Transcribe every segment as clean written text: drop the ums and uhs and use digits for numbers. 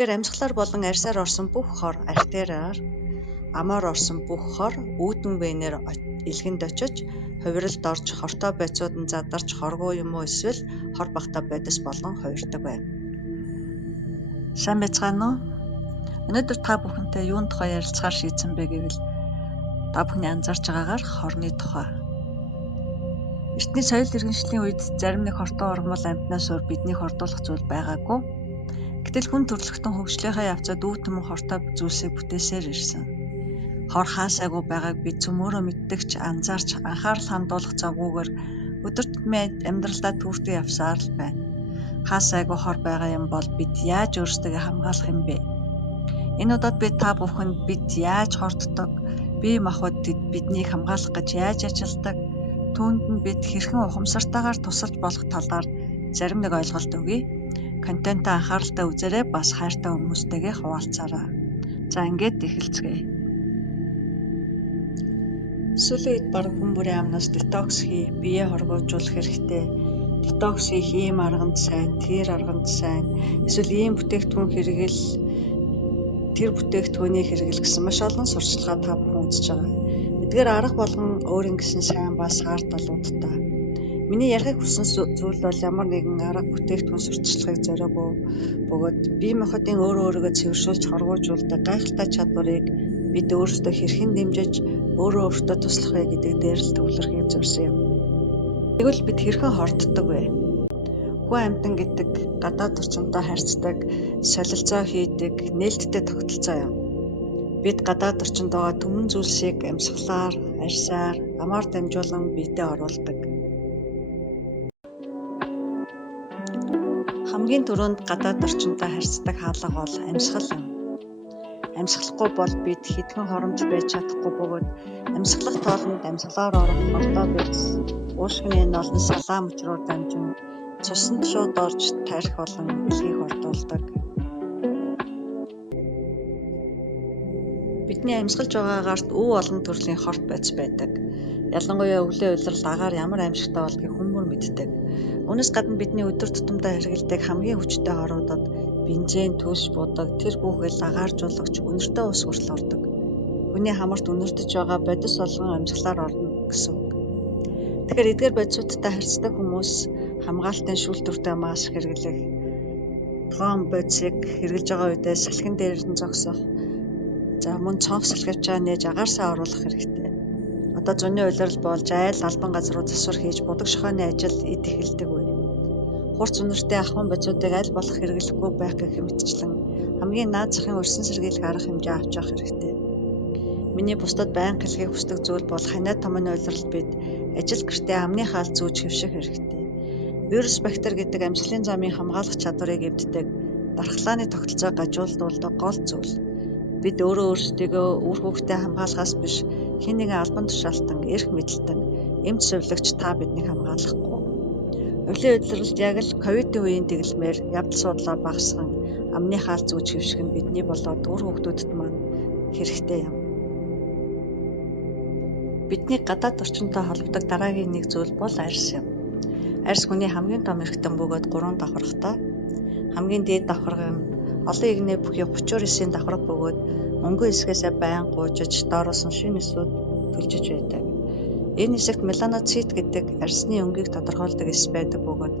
Тэгэхээр амьсгалаар болон арьсаар орсон бүх хор артериар, амаар орсон бүх хор үүдэн венээр илгэнд очиж хувиралд орж хортой байцууд нь задарч хоргоо юм уу эсвэл хор багтаа бодис болгон хувирдаг байна. Сайн байцгаана уу? Өнөөдөр та бүхэнтэй юун тухай ярилцахаар шийдсэн бэ гэвэл та бүхний анзаарч байгаагаар хорны тухай. Эртний соёл иргэншлийн үед зарим нэг хортой оргмол амьтнаас өөр бидний хордуулах зүйл байгаагүй. Гэтэл хүн төрөлхтөн хөгжлийнхаа явцад үр төмөн хортой зүйлсийг бүтээсээр ирсэн. Хор хаасайгүй байгааг бид цөмөөрөө мэддэг ч анзаарч анхаарал хандуулах завгүйгээр өдөр тутмын амьдралдаа түүртэй явсаар л байна. Хаасайгүй хор байгаа юм бол бид яаж өөрсдөө хамгаалах юм бэ? Энэ удаад би та бүхэнд бид яаж хорддог, бие махбод биднийг хамгаалах гэж яаж ажилдаг, түүнд нь бид хэрхэн ухамсартайгаар тусалж болох талаар зарим нэг ойлголт өгье. Контентаа анхааралтай үзээрэй, бас хайртай хүмүүстэйгээ хуваалцаарай. За ингээд эхэлцгээе. Сүүлийн үед баг хүн бүрийн амнаас детокс хий, биеэ хоргоожуулах хэрэгтэй. Детокс хийх ийм арганд сайн, тэр арганд сайн, эсвэл ийм бүтээгдэхүүн хэрэгэл, тэр бүтээгдэхүүнийг хэрэгэл гэсэн маш олон сурчлагаа та бүхэн үзэж байгаа. Эдгээр арга болгон өөрийн гэсэн сайн ба саар талуудтай. Миний ярихыг хүссэн зүйл бол ямар нэгэн арга бүтээгдэхүүн сурталчилгыг зориогүй бөгөөд бие махбодын өөрийгөө цэвэршүүлж хоргоожуулдаг гайхалтай чадварыг бид өөрсдөө хэрхэн дэмжиж өөртөө туслах вэ гэдэг дээр л төвлөрөхийг зорьсон юм. Тэгвэл бид хэрхэн хорддог вэ? Хүн амьтан гэдэг гадаад орчинтой харьцдаг, солилцоо хийдэг, нээлттэй тогтолцоо юм. Бид гадаад орчинд байгаа түмэн зүйлсийг амьсгалаар, арьсаар, амаар дамжуулан биедээ оруулдаг. Хамгийн түрүүнд гадаад орчинтой харьцдаг хаалга бол амьсгал юм. Амьсгалахгүй бол бид хэдхэн хоромж байж чадахгүй бөгөөд амьсгалах тоолонд амьсгалаар орох хортой байдал, уушгины нолон салаа мөчрөөр дамжин цуснд шууд орж тарих болон илгийг хордуулдаг. Бидний амьсгалж байгаагаарт өв олон төрлийн хорт байц байдаг. Ялангуяа өвлөө улирал агаар ямар аимшигтай болдгийг хүмүүр мэддэг. Үүнээс гадна бидний өдөр тутамдаа хэрэглэдэг хамгийн хүчтэй хоруудад бензин, төлш будаг, тэр бүхэл агааржуулагч өнөртэй ус хүртэл ордог. Хүний хамарт өнөртөж байгаа бодис болгон амьсгалаар орно гэсэн үг. Тэгэхээр эдгээр бодисуудтай харьцдаг хүмүүс хамгаалтын шүүлтүртэй маск хэрэглэх, тоон бодисыг хэрэглэж байгаа үедээ салхин дээр нь зогсох, за мөн цонх салхивчаа нээж агаарсаа оруулах хэрэгтэй. Одоо зуны улирал болж айл албан газрууд засвар хийж будаг шохооны ажил эд эхэлдэг үе. Хурц үнэртэй ахуйн бодисуудыг аль болох хэрэглэхгүй байх гэх мэтчлэн хамгийн наад захын өрсөн сэргийлэх арга хэмжээ авч явах хэрэгтэй. Миний бусдад байнга хэлхийг хүсдэг зүйл бол ханаа томооны улиралд бид ажил гэртээ амны хаалт зүүж хэвших хэрэгтэй. Вирус бактери гэдэг амьсгалын замын хамгаалах чадварыг эвддэг дархлааны тогтолцоог гажуулдуулдаг гол зүйл. Бид өөрсдийгөө үр хүүхдээ хамгаалахаас биш хэн нэгэн албан тушаалтан, эрх мэдэлтэн, эмч сувлагч та биднийг хамгаалахгүй. Өвлийн улиралд яг л ковидын үеийн тэглэмээр явдал суудлаа багасган амны хаалт зүүж хэвших нь бидний болоод үр хүүхдүүдэд маань хэрэгтэй юм. Бидний гадаад орчинтой холбодог дараагийн нэг зүйл бол арьс юм. Арьс хүний хамгийн том эрхтэн бөгөөд 3 давхаргатай. Хамгийн дээд давхарга нь олон игнээ бүхий 39-ийн давхарга бөгөөд өнгөн хэсгээсээ байнга гуйжиж доороос нь шин эсүүд төлжиж байдаг. Энэ хэсэгт меланоцит гэдэг арьсны өнгийг тодорхойлдог эс байдаг бөгөөд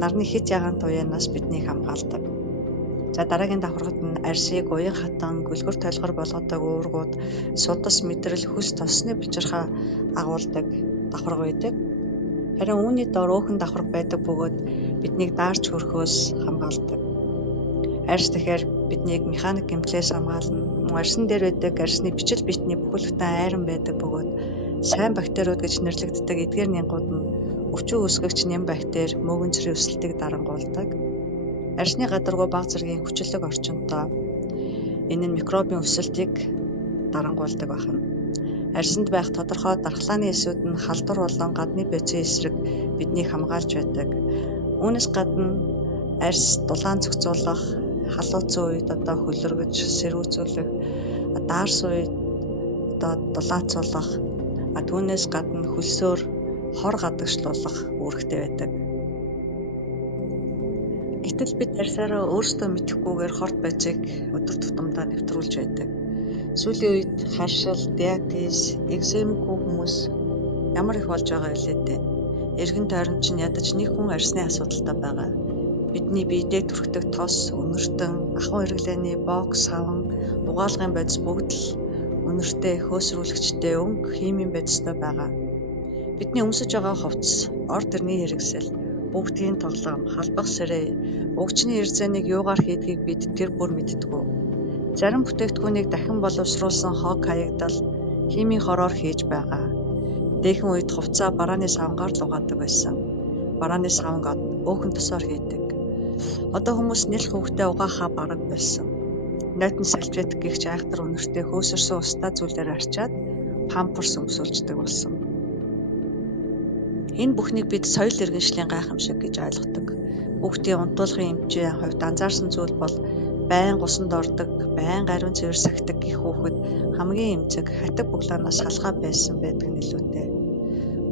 нарны хит ягаан туяанаас биднийг хамгаалдаг. За дараагийн давхаргад нь арьсыг уян хатан, гөлгөр толгор болгодог уургууд, судас, мэдрэл, хөс тоссны бочирхаа агуулдаг давхарга байдаг. Харин үүний доор өөхөн давхарга байдаг бөгөөд биднийг даарч хөрөхөөс хамгаалдаг. Арьс тэгэхээр биднийг механик гэмтлээс хамгаална. Мөн арьсан дээр байдаг арьсны бичил битний бүхэлдээ айран байдаг бөгөөд сайн бактериуд гэж нэрлэгддэг эдгээр нянгууд нь өвчин үүсгэгч нэм бактери, мөөгөнцрийн өсөлтийг дарангуулдаг. Арьсны гадаргуу бага зэргийн хүчлэг орчинтой. Энэ нь микробын өсөлтийг дарангуулдаг байна. Арьсанд байх тодорхой дархлааны эсүүд нь халдвар болон гадны бодисын эсрэг биднийг хамгаалж байдаг. Үүнээс гадна арьс дулаан зохицуулах, халууцсан үед хөлөргөж, сэрүүцүүлэх, даарс үед дулаацуулах, түүнээс гадна хөлсөөр хор гадагшлуулах үүрэгтэй байдаг. Гэтэл бид арьсаараа өөрсдөө мэдэхгүйгээр хорт байцыг өдөр тутамдаа нэвтрүүлж байдаг. Сүүлийн үед харшил, диабетис, экземгүй хүмүүс ямар их болж байгаа вэ дээ. Эргэн тойронд чинь ядаж нэг хүн арьсны асуудалтай байгаа. Бидний биедээ түрхдэг тос, үнэртэн, ахуй хэрэглээний бокс, саван, угаалгын бодис бүгд л үнэртэй, хөөсрүүлэгчтэй, өнгө, химийн бодистой байгаа. Бидний өмсөж байгаа хувцас, ор дэрний хэрэгсэл, бүгдийн тоглоом, халбах сэрээ, угчны ирзэнийг юугаар хийдгийг бид тэр бүр мэддэггүй. Зарим бүтээгдэхүүнийг дахин боловсруулсан хог хаягдал химийн хороор хийж байгаа. Дээхэн үед хувцаа барааны савнгаар л угаадаг байсан. Барааны савнг өөхөн тосоор хийдэг. Одоо хүмүүс нэл хүүхдээ угаахаа бараг болсон. Нойтон салфет гихч айхтар үнэртэй хөөсөрсөн устдаа зүйлээр арчаад памперс өмсүүлждэг болсон. Энэ бүхнийг бид соёл иргэншлийн гайхамшиг гэж ойлгодог. Хүүхдийн унтуулгын эмчийн хувьд анзаарсан зүйл бол байн гусанд ордог, байн ариун цэвэр сахидаг гэх хүүхэд хамгийн эмзэг хатаг буглаанаас шалгаа байсан байдаг нь илүүтэй.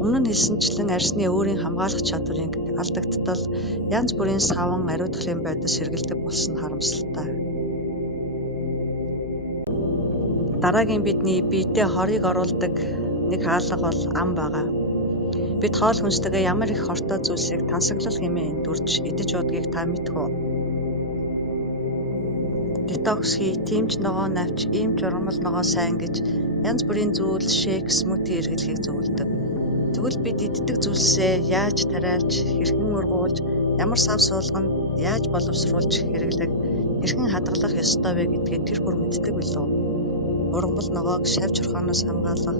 Өмнө нь хэлсэнчлэн арьсны өөрийн хамгаалах чадварыг алдагдтал янз бүрийн саван ариутгалын бодис хэрэгэлдэг болсон нь харамсалтай. Дараагийн бидний биедээ хорыг оруулдаг нэг хаалга бол ам байгаа. Бид хоол хүнстэйгээ ямар их хортой зүйлсийг тансаглал хэмээн эндүрж идэж удгийг та мэдэх үү? Детокс хий, тимч ногоо навч, ийм журмал ногоо сайн гэж янз бүрийн зүйл, шейк, смути эргэлхийг зөвлөдөг. Тэгвэл бид иддэг зүйлсээ яаж тариалж, хэрхэн ургуулж, ямар сав суулганд яаж боловсруулж хэрэглэх, хэрхэн хадгалах ёстой вэ гэдгийг тэр бүр мэддэг билүү? Ургамал ногоог шавж орхоноос хамгаалах,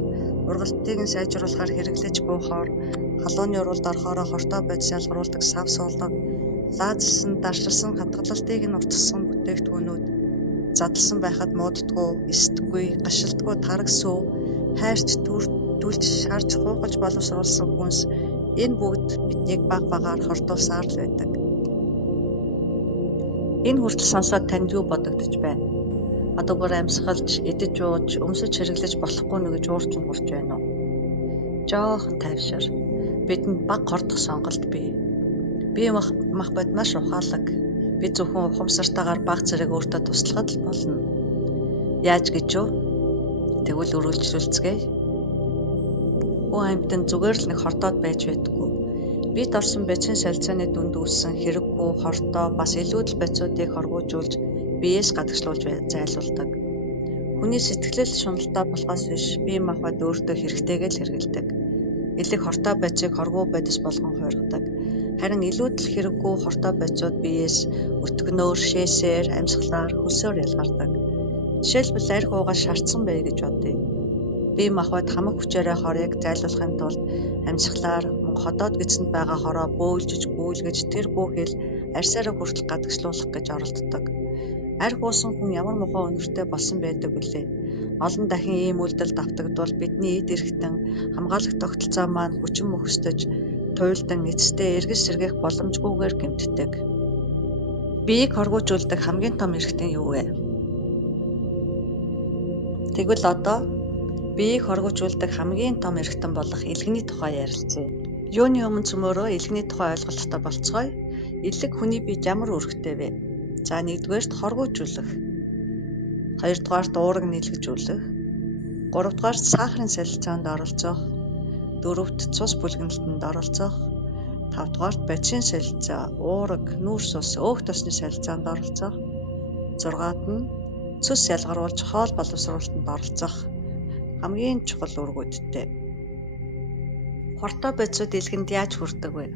ургалтыг нь сайжруулахаар хэрэглэж буй хор, халууны уралд орохоороо хортой бодис ялгаруулдаг сав суулга, лаазлсан, даршилсан хадгалалтыг нь уртассан бүтээгдэхүүнүүд, задлсан байхад мууддаггүй, эсдэггүй, гашилдаггүй тараг сүү, хайрч дүүлж шарж хуухалж боловсруулсан хүнс энэ бүгд биднийг баг багаар хордуулсаар л байдаг. Энэ хүртэл сонсоод танд юу бодогдож байна? Одоо бүр амьсгалж, идэж ууж, өмсөж хэрэглэж болохгүй нэг гэж уурч хурж байна уу? Жоохон тайвшир. Бидэнд баг хордох сонголт бий. Би мах бод маш ухаалаг. Би зөвхөн ухамсартайгаар баг зэрэг өөртөө туслахад л болно. Яаж гэж юу? Тэгвэл үргэлжлүүлцгээе. Хүн амьтанд зүгээр л нэг хордоод байж байдаггүй. Бид орсон бэцэн солилцооны дүнд үүссэн хэрэггүй, хортой, бас илүүд л бэцүүдийг хоргоожуулж, биеэс гадагшлуулж зайлуулдаг. Хүний сэтгэлэл шуналтай болохоос биш, бие махбод өөртөө хэрэгтэйгээ л хэрэгэлдэг. Элэг хортой байцыг хоргоо бодис болгон хуургадаг. Харин илүүдл хэрэггүй хортой байцууд биеэс өтгнөөр, шээсээр, амьсгалаар, хөлсөөр ялгардаг. Жишээлбэл арх уугаас шаардсан бай гэж бодъё. Бие махбод хамаг хүчээрээ хорыг зайлуулахын тулд амьсгалаар мөн ходоод гидсэнд байгаа хороо бөөлжиж, гүйлгэж тэр бүхэл арьсаараа хүртэл гадагшлуулах гэж оролддог. Арх уусан хүн ямар муухай үнэртэй болсон байдаг вүлээ. Олон дахин ийм үйлдэл давтагдвал бидний эд эрхтэн хамгаалах тогтолцоо маань хүчин мөхсдөж, туйлдан эцэстээ эргэж сэргээх боломжгүйгээр гэмтдэг. Биеийг хоргоожуулдаг хамгийн том эрхтэн юу вэ? Тэгвэл одоо биеийг хоргоожуулдаг хамгийн том эрхтэн болох элгэний тухай ярилцъя. Юуны өмнө цөмөөрөө элгэний тухай ойлголттой болцгоё. Элэг хүний биед ямар үүрэгтэй вэ? За нэгдүгээрт хоргоожуулах. Хоёрдугаарт уураг нийлгэжүүлэх. Гуравдугаарт сахарын солилцоонд оролцох. Дөрөвт цус бүлгэнэлтэнд оролцох. Тавдугаарт бодисын солилцоо, уураг, нүүрс ус, өөх тосны солилцоонд оролцох. Зургаад нь цус ялгаруулж хоол боловсруулалтанд оролцох хамгийн чухал үүргүүдтэй. Хортой бодисууд элгэнд яаж хүрдэг вэ?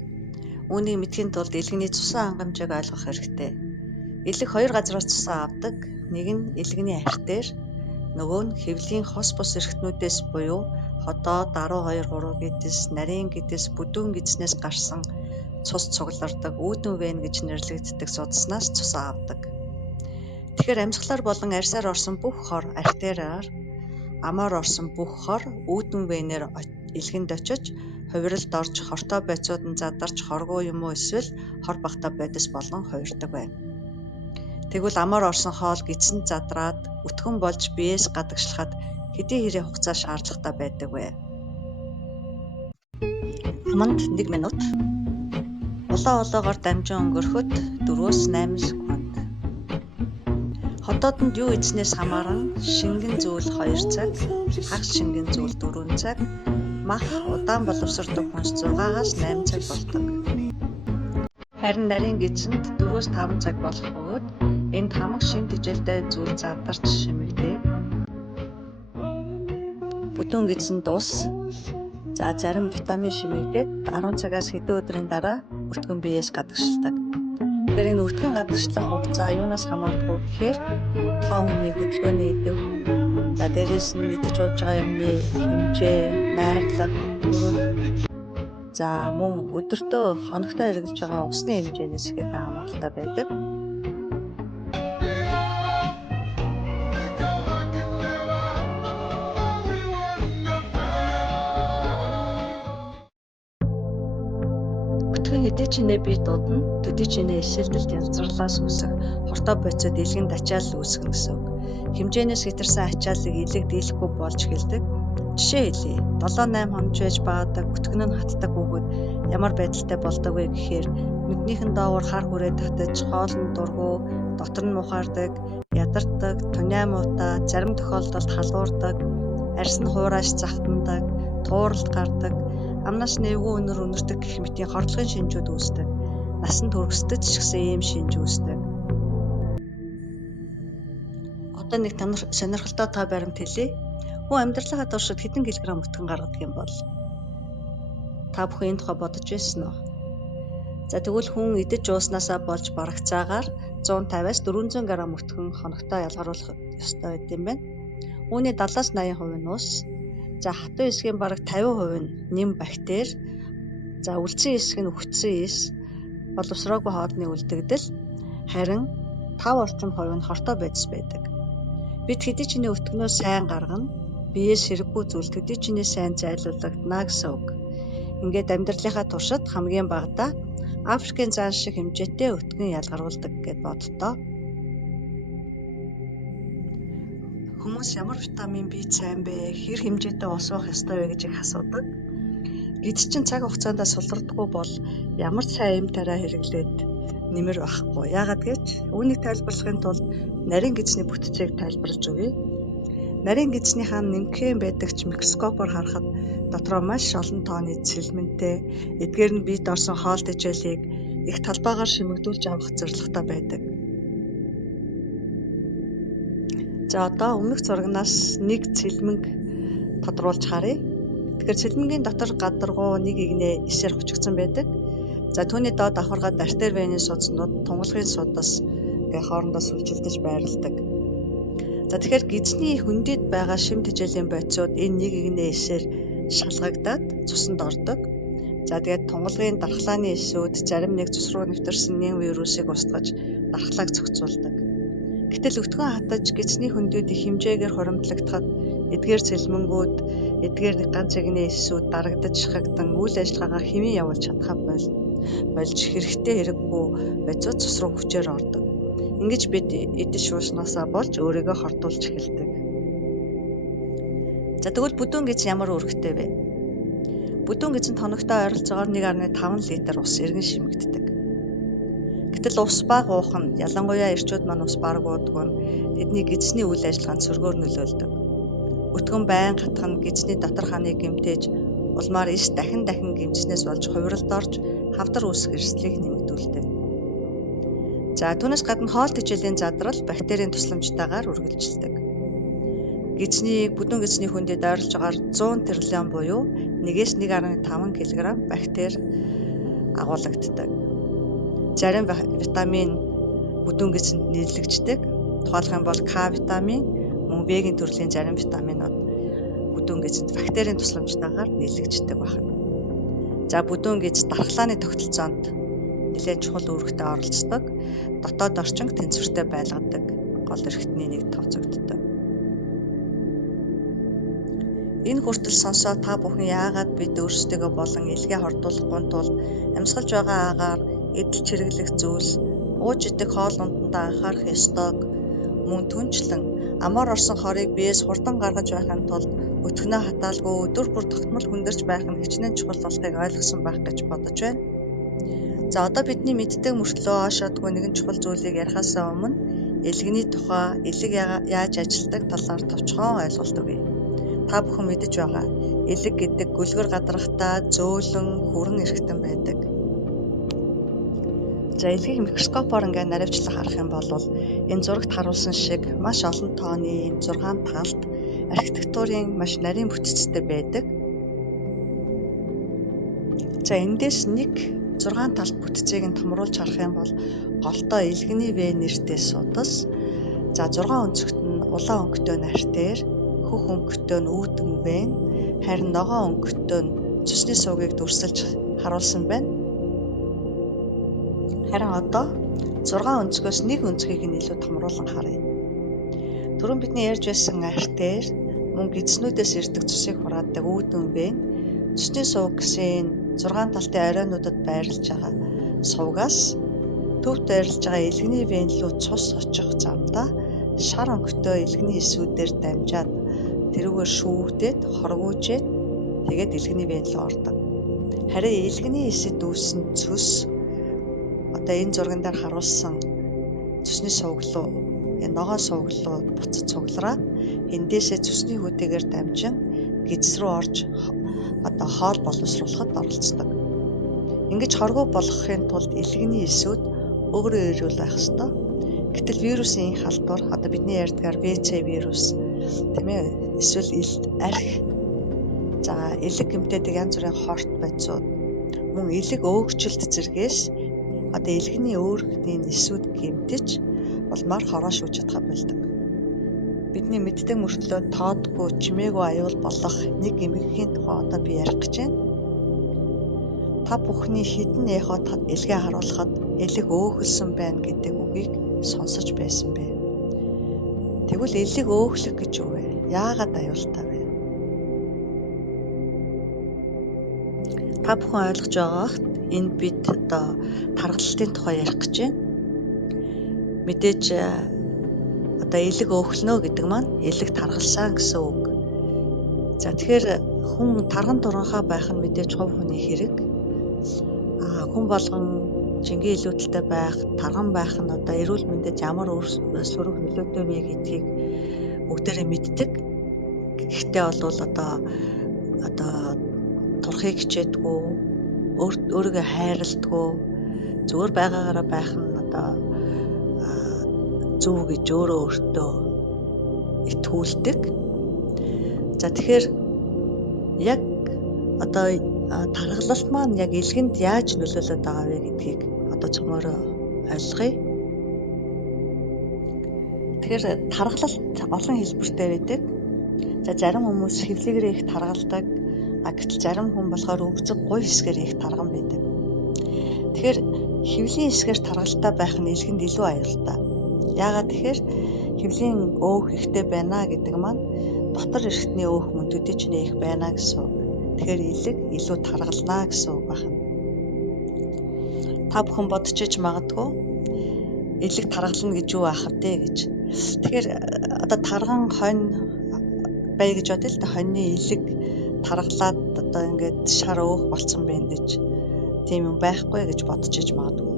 Үүнийг мэдхийн тулд элгэний цусан хангамжийг ойлгох хэрэгтэй. Элэг хоёр газраас цусаа авдаг. Нэг нь элгэний арх дээр, нөгөө нь хэвлийн хос бус эрхтнүүдээс буюу хотоо, даруу 2-3 гидс, нарийн гидс, бүдүүн гидснээс гарсан цус цуглардаг үүдэн вен гэж нэрлэгддэг судаснаас цусаа авдаг. Тэгэхээр амьсгалаар болон арьсаар орсон бүх хор арх дээрээр, амаар орсон бүх хор үүдэн венээр элгэнд очиж хувиралд орж хортой байцууд нь задарч хоргоо юм уу эсвэл хор багтаа бодис болгон хуурдаг байна. Тэгвэл амар орсон хоол гидсэнд задраад өтгөн болж биеэс гадагшлахад хэдий хэрэг хугацаа шаардлагатай байдаг вэ? Аманд 1 минут. Улаогоор дамжин өнгөрөхөд 4-8 секунд. Хотоодонд юу эзнээс хамааран шингэн зүйл 2 цаг, хагас шингэн зүйл 4 цаг, мах удаан боловсрдог хүнс 6-аас 8 цаг болдог. Харин нарийн гидсэнд 4-5 цаг болох бөгөөд энд хамаг шимт хичээлтэй зүйл задарч шимэгдэг. Бүтэн гидсэнд ус, зарим витамин шимэгдээд 10 цагаас хэдэн өдрийн дараа өтгөн биеэс гадагшилдаг. Тэгэхээр энэ өтгөн гадагшлах хугацаа юунаас хамаардаг вэ гэхээр тоо хүний хөдөлгөөний идэв, дээрээс нь идэж ууж байгаа юмны хэмжээ, найрлага, төрөл, мөн өдөртөө хоногтой хэрэглэж байгаа усны хэмжээнээс ихэд хамааралтай байдаг. Өтгөн хэдий чинээ бие дуудана, төдий чинээ эсэлдэлт янзруулаас үүсэх хортой бодисод илгэн ачаалал үүсгэнэ гэсэн үг. Хэмжээнээс хэтэрсэн ачааллыг илэг дийлэхгүй болж эхэлдэг. Жишээ хэлье. 7-8 хоног байж баадаг, өтгөн нь хатдаг хүүхэд ямар байдалтай болдог вэ гэхээр нүднийхэн доогуур хар хүрээ татаж, хоол нь дургу, дотор нь мухаардаг, ядардаг, туниа муутай, зарим тохиолдолд халуурдаг, арьс нь хуурайш захтандаг, тууралт гардаг, амнаас нэвгүй өнөр өнөртөг гэх мэтийн хордлогын шинжүүд үүсдэг. Насанд хүргэсдэг ч гэсэн ийм шинж үүсдэг. Одоо нэг сонирхолтой тоо баримт хэлье. Хүн амьдралынхаа туршид хэдэн килограмм өтгөн гаргадаг юм бол? Та бүхэн энэ тухай бодож байсан уу? Тэгвэл хүн идэж ууснасаа болж барагцаагаар 150-аас 400 г өтгөн хоногтой ялгаруулах ёстой байт юм байна. Үүний 70-80% нь ус, хатуу эсгийн бараг 50% нь нэм бактери, үлдсэн эсэг нь үхсэн эс, боловсроогүй хоолны үлдэгдэл, харин 5 орчим хувь нь хортой байдас байдаг. Бид хэдий чиний өтгөнөө сайн гаргана, биеэс хэрэггүй зүйл төдий чиний сайн зайлуулагдана гэсэн үг. Ингээд амьдралынхаа туршид хамгийн багадаа Африкийн зан шиг хэмжээтэй өтгөн ялгаруулдаг гэд боддоо. Хүмүүс ямар витамин B сайн бэ? Хэр хэмжээтэй ус уух ёстой вэ гэж их асуудаг. Гэвч чин цаг хугацаанд сулрдаггүй бол ямар сайн эм тараа хэрэглээд нэмэр байхгүй. Яагаад гэж үүнийг тайлбарлахын тулд нарийн гидсний бүтцийг тайлбарлаж өгье. Нарийн гидсний хаан нэмгхэн байдагч микроскопоор харахад дотроо маш олон тооны цэлмэнтэй, эдгээр нь биед орсон хоол тэжээлийг их талбайгаар шимэгдүүлж авах зорилготой байдаг. Одоо өмнөх зурагнаас нэг цэлмэнг тодруулж харъя. Тэгэхээр цэлмэнгийн дотор гадаргуу нэг игнээ эсээр хучигдсан байдаг. Түүний доод давхаргад артери вены судснууд тунгалгын судас хоорондоо сүлжилдэж байрладаг. Тэгэхээр гидсний хөндөд байгаа шим тэжээлийн бодисууд энэ нэг игнээ эсээр шалгагдаад цуснд ордог. Тэгээд тунгалгын дархлааны эсүүд зарим нэг цус руу нэвтэрсэн нэм вирусыг устгаж дархлааг зохицуулдаг. Гэтэл өтгөн хатаж гидсний хөндөдийн хэмжээгээр хуримтлагдахад эдгээр цэлмэнгүүд, эдгээр ганц игнээ эсүүд дарагдаж шахагдан үйл ажиллагаагаа хэвэн явуулж чадхаа болж хэрэгтэй хэрэггүй бодисууд цус руу хүчээр ордог. Ингэж бид идэж ууснасаа болж өөрийгөө хортуулж эхэлдэг. Тэгвэл бүдүүн гидс ямар үүрэгтэй вэ? Бүдүүн гидсэнд хоногтой ойролцоогоор 1.5 литр ус эргэн шимэгддэг. Гэтэл ус бага уух нь, ялангуяа эрчүүд маань ус бараг уудаг нь тэдний гидсний үйл ажиллагаанд сөргөөр нөлөөлдөг. Өтгөн байн гатах нь гидсний дотор хааныг гэмтээж, улмаар эс дахин гэмтснээс болж хувиралд орж хавдар үүсэх эрсдлийг нэмэгдүүлдэг. Түүнээс гадна хоол тэжээлийн задрал бактерийн тусламжтайгаар үргэлжилдэг. Бүдүүн гидсний хөндөд ойролж байгаа 100 трлн буюу 1-1.5 кг бактери агуулгаддаг. Зарим витамин бүдүүн гидсэнд нийлэгддэг. Тухайлх юм бол К витамин, мөн В-ийн төрлийн зарим витаминууд бүдүүн гидсэнд бактерийн тусламжтайгаар нийлэгддэг байна. Бүдүүн гидс дархлааны тогтолцоонд нэлээд чухал үүрэгтэй оролцдог. Дотоод орчинг тэнцвэртэй байлгадаг гол эрхтний нэг тооцогддог. Энэ хүртэл сонсоо та бүхэн яагаад бид өөрсдөө болон илгээ хордуулахгүй тул амьсгалж байгаа агаар эдэлж хэрэглэх зүйлс, ууж идэх хоол ундандаа анхаарах ёстойг, мөн түнчлэн амаар орсон хорыг биеэс хурдан гаргаж байхын тулд өтгөнөө хатаалгүй өдөр бүр тогтмол хүндэрч байх нь хичнээн чухал болохыг ойлгосон байх гэж бодож байна. За одоо бидний мэддэг мөртлөө оошоодгүй нэгэн чухал зүйлийг ярихаас өмнө элгэний тухай элэг яаж ажилладаг талаар товчхон ойлголт өгье. Та бүхэн мэдэж байгаа. Элэг гэдэг гүлгэр гадаргатай зөөлөн хүрэн эрхтэн байдаг. За элгийг микроскопоор ингээд наривчлах харах юм бол энэ зурагт харуулсан шиг маш олон тооны 6 талт архитектурын маш нарийн бүтцтэй байдаг. За эндээс нэг 6 талт бүтцийг нь томруулж харах юм бол голтой элгэний вэ нэртэй судас, за 6 өнцөгт нь улаан өнгөтэй нартээр, хөх өнгөтэй нь үүдэн вэ, харин ногоон өнгөтэй нь цусны суугийг дүрсэлж харуулсан байна. Харин одоо 6 өнцгөөс нэг өнцгийг нь илүү томруулан харъя. Түрүүн бидний ярьж байсан артер мөн эзнүүдээс ирдэг цусыг хураадаг үүдэн вэ, цусны сувг гэсэн 6 талтын оройнуудад байрлаж байгаа сувгаас төвд байрлаж байгаа элгэний вен рүү цус очих замдаа шар өнгөтэй элгэний эсүүдээр дамжаад тэрүүгээр шүүгдээд хоргоожээд тэгээд элгэний вен рүү ордог. Харин элгэний эсэд дүүсэн цус одоо энэ зурган дээр харуулсан цусны сувг руу ногоон сувг руу буцаж цуглараад эндээсээ цусны хөдийгээр дамжин гидс рүү орж одоо хоол боловсруулахад оролцдог. Ингэж хоргоо болгохын тулд элгэний эсүүд өөрөө ирүүл байх ёстой. Гэтэл вирусын энэ халдвар одоо бидний ярьдгаар ВЦ вирус тийм ээ эсвэл арх за элэг гэмтээдэг янз бүрийн хорт байцууд мөн элэг өөгчлөлт зэргээс одоо элгэний өөрхний эсүүд гэмтэж улмаар хороо шүүж чадах болдог. Бидний мэддэг мөртлөө тоодгүй чимээгүй аюул болох нэг эмгэгийн тухай одоо би ярих гэж байна. Та бүхний хідэн эхо элгээ харуулахад элэг өөхөлсөн байна гэдэг үгийг сонсож байсан бэ. Тэгвэл элэг өөхлөх гэж юу вэ? Яагаад аюултай вэ? Та бүхэн ойлгож байгаах энд бид одоо тархалтын тухай ярих гэж байна. Мэдээж одоо элэг өөхлөнө гэдэг маань элэг тархалсан гэсэн үг. За тэгэхээр хүн тарган туранхай байх нь мэдээж хувь хүний хэрэг. Хүн болгон жинхэнэ илүүдэлтэй байх, тарган байх нь одоо эрүүл мэндэд ямар сөрөг нөлөөтэй вэ гэдгийг бүгдээрээ мэддэг. Гэхдээ бол одоо турахыг хичээдэггүй, өөрийгөө хайрладгүй, зүгээр байгаагаараа байх нь одоо зөв гэж өөрөө өөртөө итгүүлдэг. За тэгэхээр яг одоо тархалт маань яг элгэнд яаж нөлөөлөд байгаа вэ гэдгийг одоо цөмөөрөө ойлгоё. Тэгэхээр тархалт олон хэлбэртэй байдаг. За зарим хүмүүс хэвлэгээрээ их таргалдаг, гэтэл зарим хүн болохоор өгзөг гуй хэсгээр их тарган байдаг. Тэгэхээр хэвлийн хэсгээр таргалтай байх нь элгэнд илүү аюултай. Яагаад тэгэхээр хэвлийн өөх ихтэй байна гэдэг маань дотор эрхтний өөх мөн төдийчнээ их байна гэсэн үг. Тэгэхээр элэг илүү таргалнаа гэсэн үг байна. Та бүхэн бодчихж магадгүй элэг таргална гэж юу аах вэ гэж. Тэгэхээр одоо тарган хонь бай гэж бодъё л да, хоньны элэг таргалаад одоо ингээд шар өөх болцсон байна гэж тийм юм байхгүй гэж бодчихж магадгүй.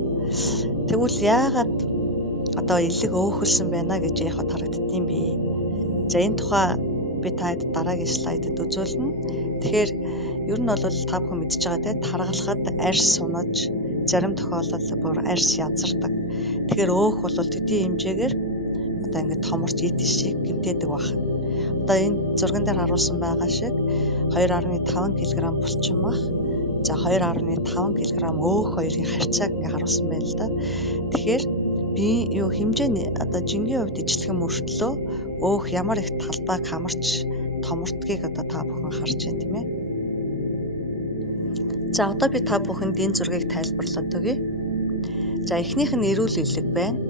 Тэгвэл яагаад одоо элэг өөхөлсөн байна гэж яхад харагддсан бэ? За энэ тухай би таад дараагийн слайдад үзүүлнэ. Тэгэхээр ер нь бол та бүхэн мэдчихэж байгаа те таргалахад арьс сунаж, зарим тохиолдолд бүр арьс язардаг. Тэгэхээр өөх бол төдий хэмжээгээр одоо ингээд томорч ид шиг гэмтээдэг байна. Одоо энэ зурган дээр харуулсан байгаа шиг 2.5 кг булчин мах, за 2.5 кг өөх хоёрын харьцааг ингээд харуулсан байна л да. Тэгэхээр би юу хэмжээний одоо жингийн хувьд ижилхэн мөртлөө өөх ямар их талбайг хамарч томортдгийг одоо та бүхэн харж байна тийм ээ. За одоо би та бүхэнд энэ зургийг тайлбарлаад өгье. За эхнийх нь эрүүл элэг байна.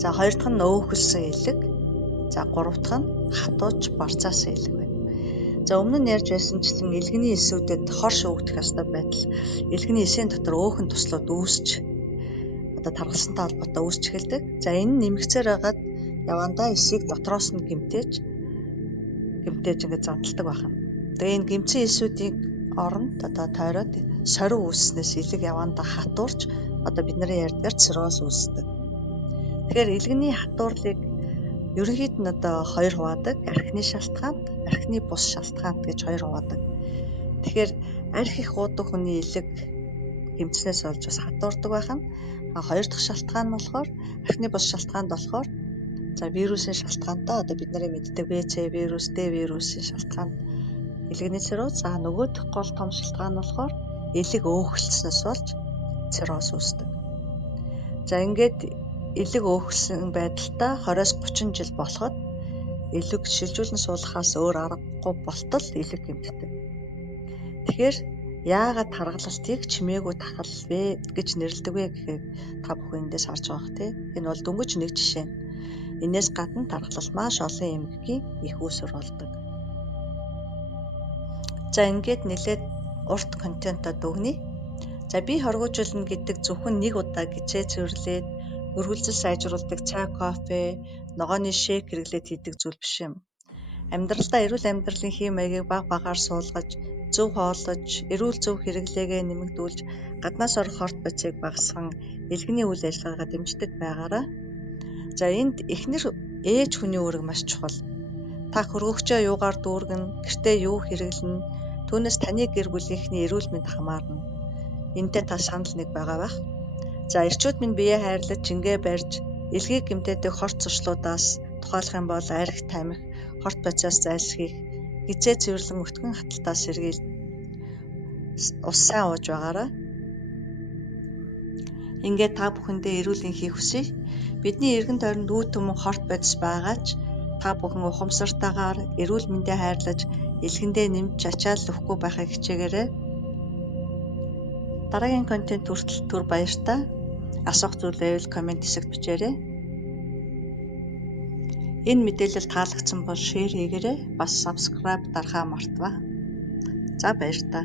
За хоёр дахь нь өөхөлсөн элэг. За гурав дахь нь хатууч барцаасан элэг байна. За өмнө нь ярьж байсанчлан элгэний эсүүдэд хор шүүгдэх ёстой байтал элгэний эсийн дотор өөхөн туслууд үүсч одоо таргалсантай холбоотой үүсч эхэлдэг. За энэ нэмэгцээр байгаад явандаа эсийг дотроос нь гэмтээж ингээд задалдаг байна. Тэгээ энэ гэмтсэн эсүүдийн оронд одоо тойроод сорив үүснээс илэг явандаа хатуурч одоо бидний ярьдгаар цирроз үүсдэг. Тэгэхээр илгэний хатуурлыг ерөнхийд нь одоо хоёр хуваадаг. Архины шалтгаанд, архины бус шалтгаанд гэж хоёр хуваадаг. Тэгэхээр арх их уудаг хүний илэг хэмцнээс олж бас хатуурдаг байх нь. Хоёр дахь шалтгаан нь болохоор архины бус шалтгаанд болохоор вирусын шалтгаантай одоо бид нарын мэддэг ВЦ вирус, Д вирусын шалтгаанд илгэний цирроз. Нөгөө дэх гол том шалтгаан нь болохоор элэг өөхөлснөөс болж цирроз үүсдэг. Ингээд элэг өөхөлсөн байдалтай 20-30 жил болоход элэг шилжүүлэн суулгахаас өөр аргагүй болтол элэг гэмтдэг. Тэгэхээр яагаад таргалалтыг чимээгүй тахал вэ гэж нэрлэдэг вэ гэхээр та бүхэн эндээс харж байгаа бох тий. Энэ бол дөнгөж нэг жишээ. Энээс гадна таргалал маш олон эмгэгийн их үүсвэр болдог. Ингээд нэлээд урт контентод өгнө. Би хоргоожуулна гэдэг зөвхөн нэг удаа гизээ цэвэрлээд өргөлзөл сайжруулдаг цай, кофе, ногооны шейк хэрэглээд хийдэг зүйл биш юм. Амьдралдаа эрүүл амьдралын хэм маягийг баг багаар суулгаж, зөв хооллож, эрүүл зөв хэрэглээгээ нэмэгдүүлж, гаднаас орох хорт бацыг багасган элгэний үйл ажиллагаагаа дэмждэг байгаарай. Энд эхнэр ээж хүний үүрэг маш чухал. Та хөргөгчөө юугаар дүүргэн, гэртээ юу хэрэглэнэ, түүнээс таны гэр бүлийнхний эрүүл мэнд хамаарна. Энтэй та санал нэг байгаа байх. Эрчүүд минь биеэ хайрлаж, жингээ барьж, элгийг гэмтээдэг хорт зуршлуудаас тухайлах юм бол арх, тамхи, хорт бацаас зайлсхийх, гизээ цэвэрлэн өтгөн хаталтаас сэргийл, ус сайн ууж байгаарай. Ингээд та бүхэндээ эрүүл энхийг хүсье. Бидний эргэн тойронд үе төмөн хорт бацс байгаач та бүхэн ухамсартайгаар эрүүл мэндээ хайрлаж, элхэндээ нэмж ачаал өгөхгүй байхыг хичээгээрэй. Дараагийн контент хүртэл түр баяртай. Асуух зүйл байвал комент хэсэгт бичээрэй. Энэ мэдээлэл таалагдсан бол шеэр хийгээрэй. Бас subscribe дарахаа мартаваа. Баярлалаа.